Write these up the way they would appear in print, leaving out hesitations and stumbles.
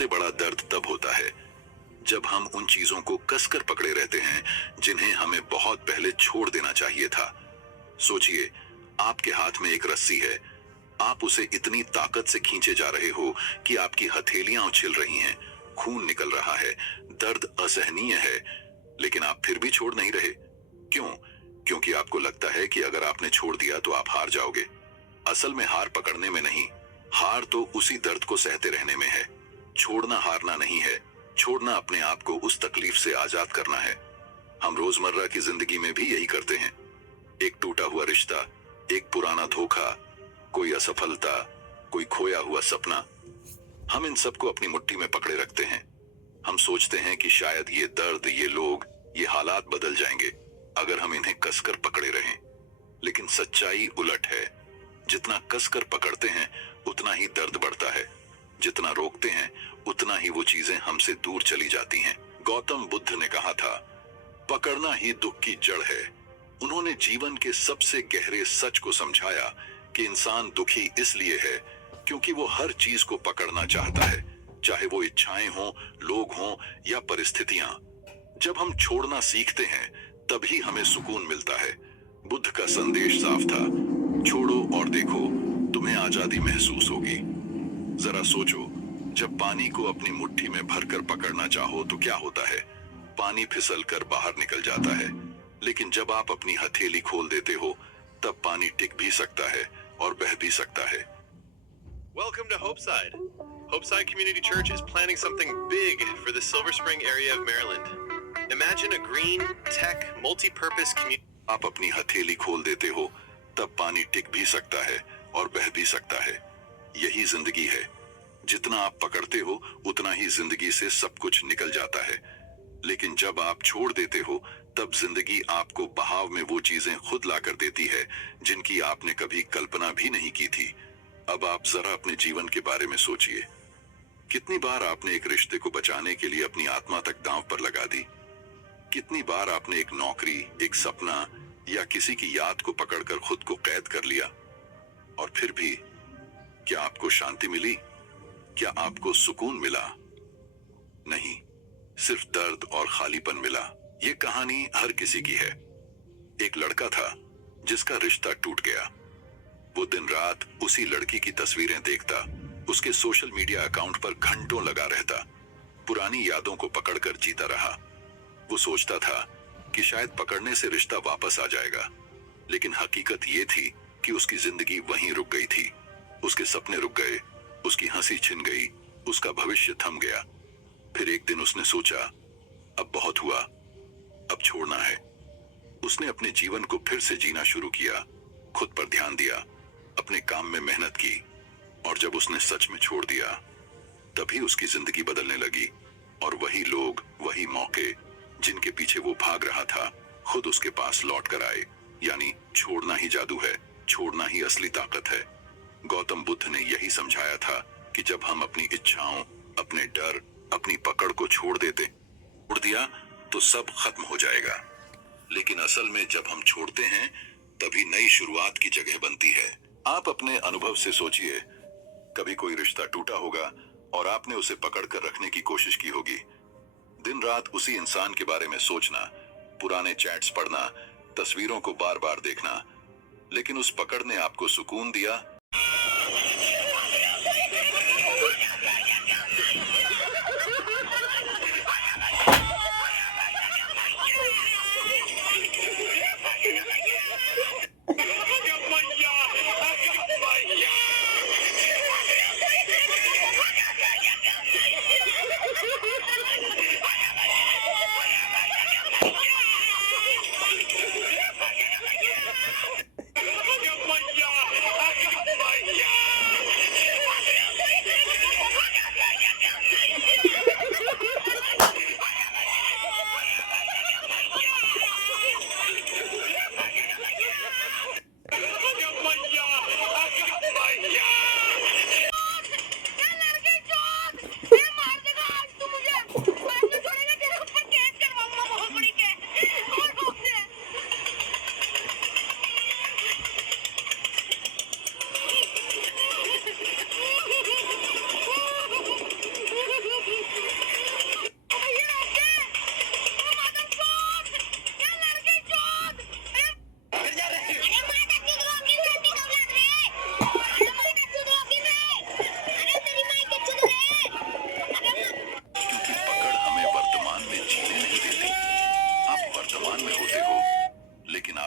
सबसे बड़ा दर्द तब होता है जब हम उन चीजों को कसकर पकड़े रहते हैं जिन्हें हमें बहुत पहले छोड़ देना चाहिए था। सोचिए, आपके हाथ में एक रस्सी है। आप उसे इतनी ताकत से खींचे जा रहे हो कि आपकी हथेलियां उछल रही हैं, खून निकल रहा है, दर्द असहनीय है, लेकिन आप फिर भी छोड़ नहीं रहे। क्यों? क्योंकि आपको लगता है कि अगर आपने छोड़ दिया तो आप हार जाओगे। असल में हार पकड़ने में नहीं, हार तो उसी दर्द को सहते रहने में है। छोड़ना हारना नहीं है, छोड़ना अपने आप को उस तकलीफ से आजाद करना है। हम रोजमर्रा की जिंदगी में भी यही करते हैं। एक टूटा हुआ रिश्ता, एक पुराना धोखा, कोई असफलता, कोई खोया हुआ सपना, हम इन सबको अपनी मुट्ठी में पकड़े रखते हैं। हम सोचते हैं कि शायद ये दर्द, ये लोग, ये हालात बदल जाएंगे अगर हम इन्हें कसकर पकड़े रहें। लेकिन सच्चाई उलट है। जितना कसकर पकड़ते हैं उतना ही दर्द बढ़ता है, जितना रोकते हैं उतना ही वो चीजें हमसे दूर चली जाती हैं। गौतम बुद्ध ने कहा था, पकड़ना ही दुख की जड़ है। उन्होंने जीवन के सबसे गहरे सच को समझाया कि इंसान दुखी इसलिए है क्योंकि वो हर चीज को पकड़ना चाहता है, चाहे वो इच्छाएं हों, लोग हों या परिस्थितियां। जब हम छोड़ना सीखते हैं तभी हमें सुकून मिलता है। बुद्ध का संदेश साफ था, छोड़ो और देखो, तुम्हें आजादी महसूस होगी। जरा सोचो, जब पानी को अपनी मुट्ठी में भरकर पकड़ना चाहो तो क्या होता है? पानी फिसलकर बाहर निकल जाता है। लेकिन जब आप अपनी हथेली खोल देते हो तब पानी टिक भी सकता है और बह भी सकता है। Welcome to Hopeside. Hopeside Community Church is planning something big for the Silver Spring area of Maryland. Imagine a green, tech, multi-purpose community. आप अपनी हथेली खोल देते हो तब पानी टिक भी सकता है और बह भी सकता है। यही जिंदगी है। जितना आप पकड़ते हो उतना ही जिंदगी से सब कुछ निकल जाता है। लेकिन जब आप छोड़ देते हो तब जिंदगी आपको बहाव में वो चीजें खुद ला कर देती है जिनकी आपने कभी कल्पना भी नहीं की थी। अब आप जरा अपने जीवन के बारे में सोचिए। कितनी बार आपने एक रिश्ते को बचाने के लिए अपनी आत्मा तक दांव पर लगा दी? कितनी बार आपने एक नौकरी, एक सपना या किसी की याद को पकड़कर खुद को कैद कर लिया? और फिर भी क्या आपको शांति मिली? क्या आपको सुकून मिला? नहीं, सिर्फ दर्द और खालीपन मिला। ये कहानी हर किसी की है। एक लड़का था जिसका रिश्ता टूट गया। वो दिन रात उसी लड़की की तस्वीरें देखता, उसके सोशल मीडिया अकाउंट पर घंटों लगा रहता, पुरानी यादों को पकड़कर जीता रहा। वो सोचता था कि शायद पकड़ने से रिश्ता वापस आ जाएगा, लेकिन हकीकत ये थी कि उसकी जिंदगी वहीं रुक गई थी। उसके सपने रुक गए, उसकी हंसी छिन गई, उसका भविष्य थम गया। फिर एक दिन उसने सोचा, अब बहुत हुआ, अब छोड़ना है। उसने अपने जीवन को फिर से जीना शुरू किया, खुद पर ध्यान दिया, अपने काम में मेहनत की। और जब उसने सच में छोड़ दिया तभी उसकी जिंदगी बदलने लगी। और वही लोग, वही मौके जिनके पीछे वो भाग रहा था, खुद उसके पास लौट कर आए। यानी छोड़ना ही जादू है, छोड़ना ही असली ताकत है। गौतम बुद्ध ने यही समझाया था कि जब हम अपनी इच्छाओं, अपने डर, अपनी पकड़ को छोड़ दिया तो सब खत्म हो जाएगा। लेकिन असल में जब हम छोड़ते हैं तभी नई शुरुआत की जगह बनती है। आप अपने अनुभव से सोचिए, कभी कोई रिश्ता टूटा होगा और आपने उसे पकड़कर रखने की कोशिश की होगी। दिन रात उसी इंसान के बारे में सोचना, पुराने चैट्स पढ़ना, तस्वीरों को बार बार देखना। लेकिन उस पकड़ ने आपको सुकून दिया?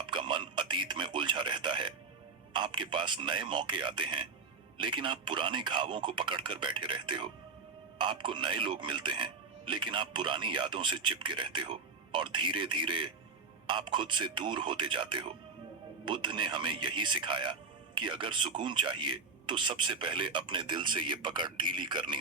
आपका मन अतीत में उलझा रहता है। आपके पास नए मौके आते हैं, लेकिन आप पुराने घावों को पकड़कर बैठे रहते हो। आपको नए लोग मिलते हैं, लेकिन आप पुरानी यादों से चिपके रहते हो और धीरे धीरे आप खुद से दूर होते जाते हो। बुद्ध ने हमें यही सिखाया कि अगर सुकून चाहिए तो सबसे पहले अपने दिल से ये पकड़ ढीली करनी